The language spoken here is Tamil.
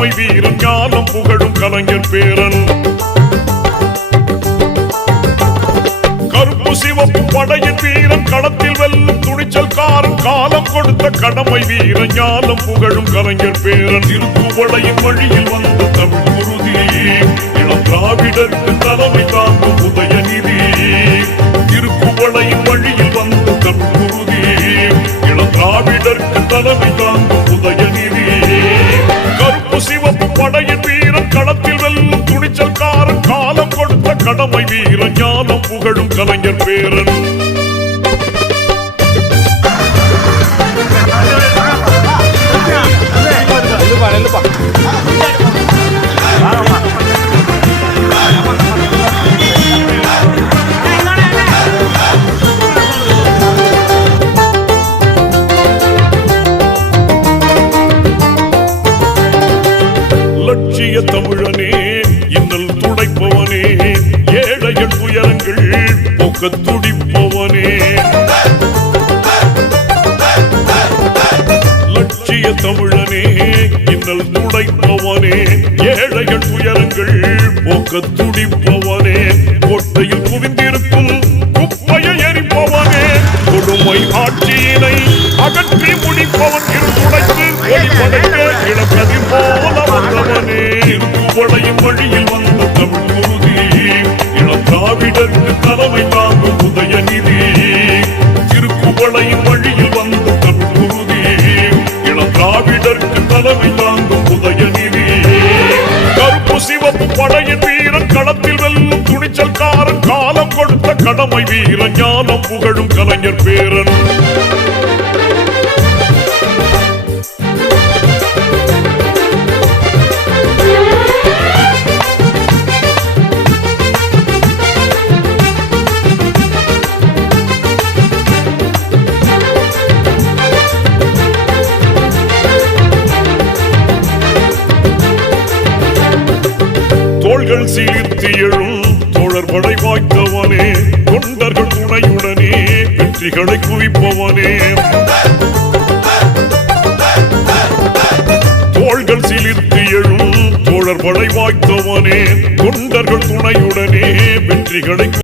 கடமை வீரன் ஞானம் புகழும் கலைஞர் பேரன். கருப்பு சிவப்பு படையின் வீரன் களத்தில் வெல்லும் துணிச்சல்காரன் காலம் கொடுத்த கடமை வீரன் ஞானம் புகழும் கலைஞர் பேரன். திருக்குவளையின் வழியில் வந்த தமிழ் குருதி இளம் திராவிடருக்கு தலைமை தாங்கும் உதயநிதி. திருக்குவளையின் வழியில் வந்த தமிழ் குருதி இளம் திராவிடருக்கு தலைமை தாங்கும் உதயநிதி. கருப்பு சிவப்பு படையின் வீரன் களத்தில் வெல்லும் துணிச்சல்காரன் காலம் கொடுத்த கடமை வீரன் ஞானம் புகழும் கலைஞர் பேரன். லட்சிய தமிழனே இன்னல் துடைப்பவனே ஏழைகள் துயரங்கள் போக்க துடிப்பவனே. லட்சிய தமிழனே இன்னல் துடைப்பவனே ஏழைகள் துயரங்கள் போக்க துடிப்பவனே. கோட்டையில் குவிந்திருக்கும் குப்பையை எரிப்பவனே கொடுமை ஆட்சியினை அகற்றி முடிப்பவன். இருந்துடைத்து ஒளிபடைக்க இளக்கதிர் போல வந்தவனே. திருக்குவளையின் வழியில் வந்த தமிழ் குருதி இளம் திராவிடருக்கு தலைமை தாங்கும் உதயநிதி. திருக்குவளையின் வழியில் வந்த தமிழ் குருதி இளம் திராவிடருக்கு தலைமை தாங்கும் உதயநிதி. கருப்பு சிவப்பு படையின் வீரன் களத்தில் வெல்லும் துணிச்சல்காரன் காலம் கொடுத்த கடமை வீரன் ஞானம் புகழும் கலைஞர் பேரன். தோள்கள் சீர்த்தி எழும் தோழர்படை வாய்த்தவனே தொண்டர்கள் துணையுடனே வெற்றிகளை குவிப்பவனே. தோள்கள் சீர்த்தி எழும் தோழர்படை வாய்த்தவனே தொண்டர்கள் துணையுடனே வெற்றிகளை